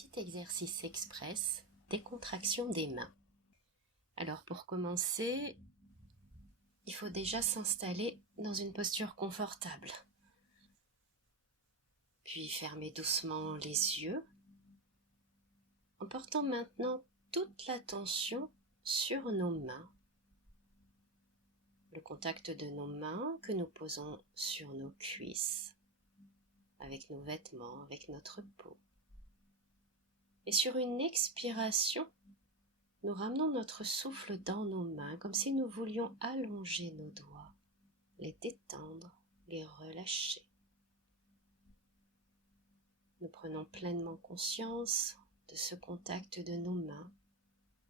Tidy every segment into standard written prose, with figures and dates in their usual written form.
petit exercice express, décontraction des mains. Alors pour commencer, il faut déjà s'installer dans une posture confortable. Puis fermer doucement les yeux, en portant maintenant toute l'attention sur nos mains. Le contact de nos mains que nous posons sur nos cuisses, avec nos vêtements, avec notre peau. Et sur une expiration, nous ramenons notre souffle dans nos mains, comme si nous voulions allonger nos doigts, les détendre, les relâcher. Nous prenons pleinement conscience de ce contact de nos mains,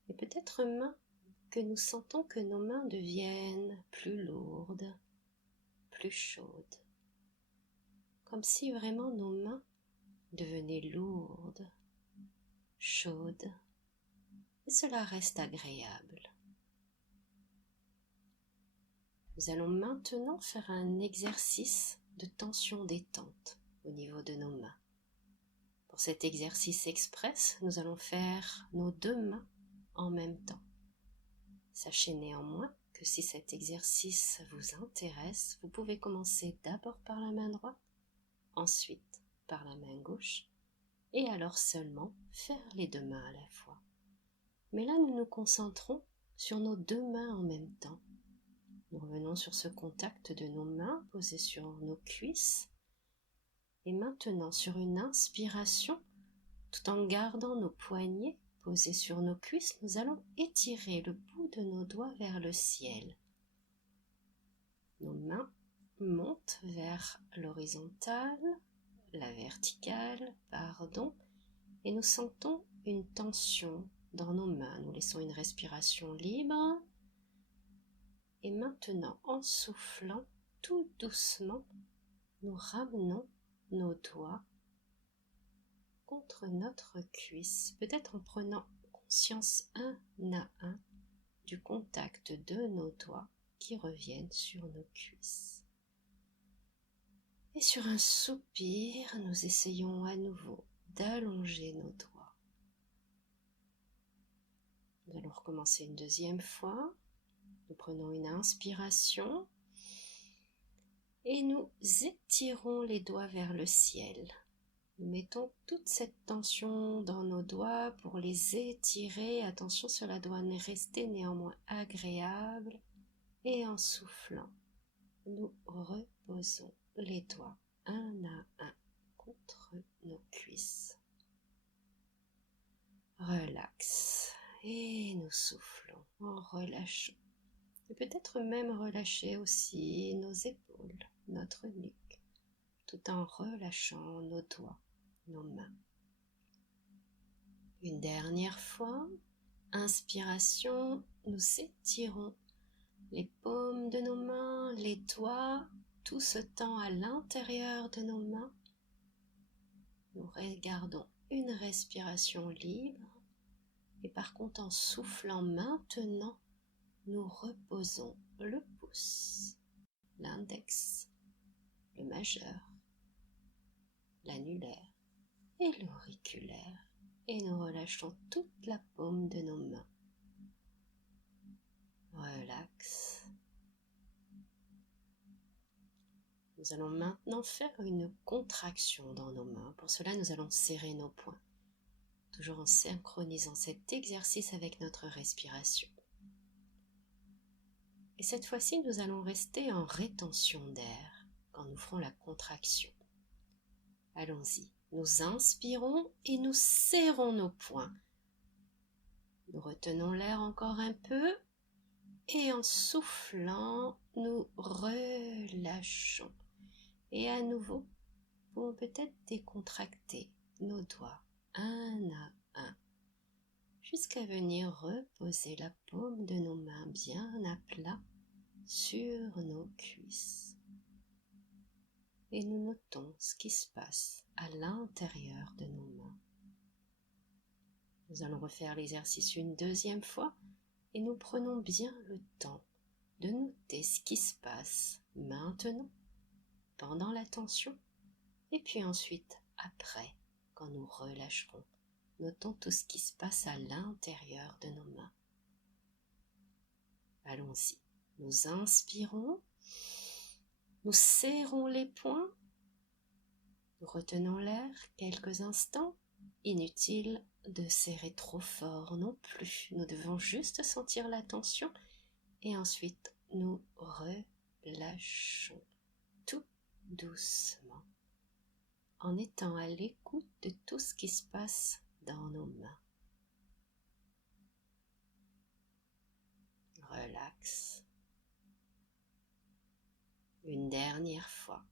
et peut-être que nous sentons que nos mains deviennent plus lourdes, plus chaudes, comme si vraiment nos mains devenaient lourdes, chaudes, et cela reste agréable. Nous allons maintenant faire un exercice de tension-détente au niveau de nos mains. Pour cet exercice express, nous allons faire nos deux mains en même temps. Sachez néanmoins que si cet exercice vous intéresse, vous pouvez commencer d'abord par la main droite, ensuite par la main gauche, et alors seulement faire les deux mains à la fois. Mais là, nous nous concentrons sur nos deux mains en même temps. Nous revenons sur ce contact de nos mains posées sur nos cuisses. Et maintenant, sur une inspiration, tout en gardant nos poignets posés sur nos cuisses, nous allons étirer le bout de nos doigts vers le ciel. Nos mains montent vers l'horizontale, la verticale, et nous sentons une tension dans nos mains. Nous laissons une respiration libre. Et maintenant, en soufflant tout doucement, nous ramenons nos doigts contre notre cuisse, peut-être en prenant conscience un à un du contact de nos doigts qui reviennent sur nos cuisses. Et sur un soupir, nous essayons à nouveau d'allonger nos doigts. Nous allons recommencer une deuxième fois. Nous prenons une inspiration et nous étirons les doigts vers le ciel. Nous mettons toute cette tension dans nos doigts pour les étirer. Attention, cela doit rester néanmoins agréable. Et en soufflant, nous reposons les doigts un à un contre nos cuisses. Relax. Et nous soufflons en relâchant. Et peut-être même relâcher aussi nos épaules, notre nuque, tout en relâchant nos doigts, nos mains. Une dernière fois, inspiration, nous étirons les paumes de nos mains, les doigts, tout ce temps à l'intérieur de nos mains. Nous regardons une respiration libre et par contre en soufflant maintenant, nous reposons le pouce, l'index, le majeur, l'annulaire et l'auriculaire et nous relâchons toute la paume de nos mains. Relax. Nous allons maintenant faire une contraction dans nos mains. Pour cela, nous allons serrer nos poings, toujours en synchronisant cet exercice avec notre respiration. Et cette fois-ci, nous allons rester en rétention d'air quand nous ferons la contraction. Allons-y. Nous inspirons et nous serrons nos poings. Nous retenons l'air encore un peu et en soufflant, nous relâchons. Et à nouveau, nous pouvons peut-être décontracter nos doigts un à un jusqu'à venir reposer la paume de nos mains bien à plat sur nos cuisses. Et nous notons ce qui se passe à l'intérieur de nos mains. Nous allons refaire l'exercice une deuxième fois et nous prenons bien le temps de noter ce qui se passe maintenant, pendant la tension, et puis ensuite après, quand nous relâcherons notons tout ce qui se passe à l'intérieur de nos mains. Allons-y. Nous inspirons, nous serrons les poings, nous retenons l'air quelques instants. Inutile de serrer trop fort non plus. Nous devons juste sentir la tension et ensuite nous relâchons tout doucement en étant à l'écoute de tout ce qui se passe dans nos mains. Relax. Une dernière fois.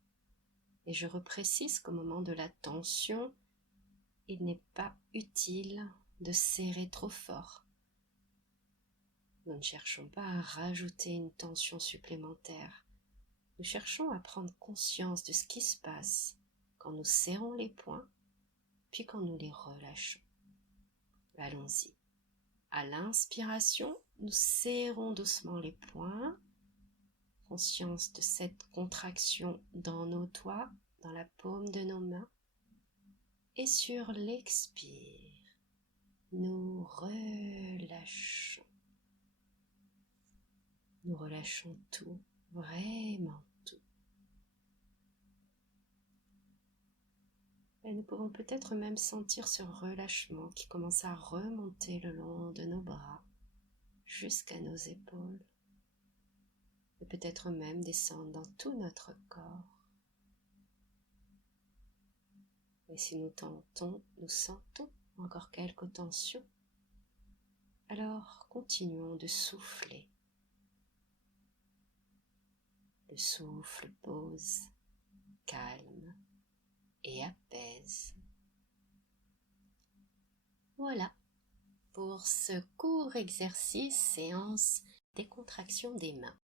Et je reprécise qu'au moment de la tension, il n'est pas utile de serrer trop fort. Nous ne cherchons pas à rajouter une tension supplémentaire. Nous cherchons à prendre conscience de ce qui se passe quand nous serrons les poings, puis quand nous les relâchons. Allons-y. À l'inspiration, nous serrons doucement les poings, conscience de cette contraction dans nos doigts, dans la paume de nos mains. Et sur l'expire, nous relâchons. Nous relâchons tout, vraiment tout. Et nous pouvons peut-être même sentir ce relâchement qui commence à remonter le long de nos bras jusqu'à nos épaules. Et peut-être même descendre dans tout notre corps. Et si nous sentons encore quelques tensions, alors continuons de souffler. Le souffle pose, calme et apaise. Voilà pour ce court exercice séance décontraction des mains.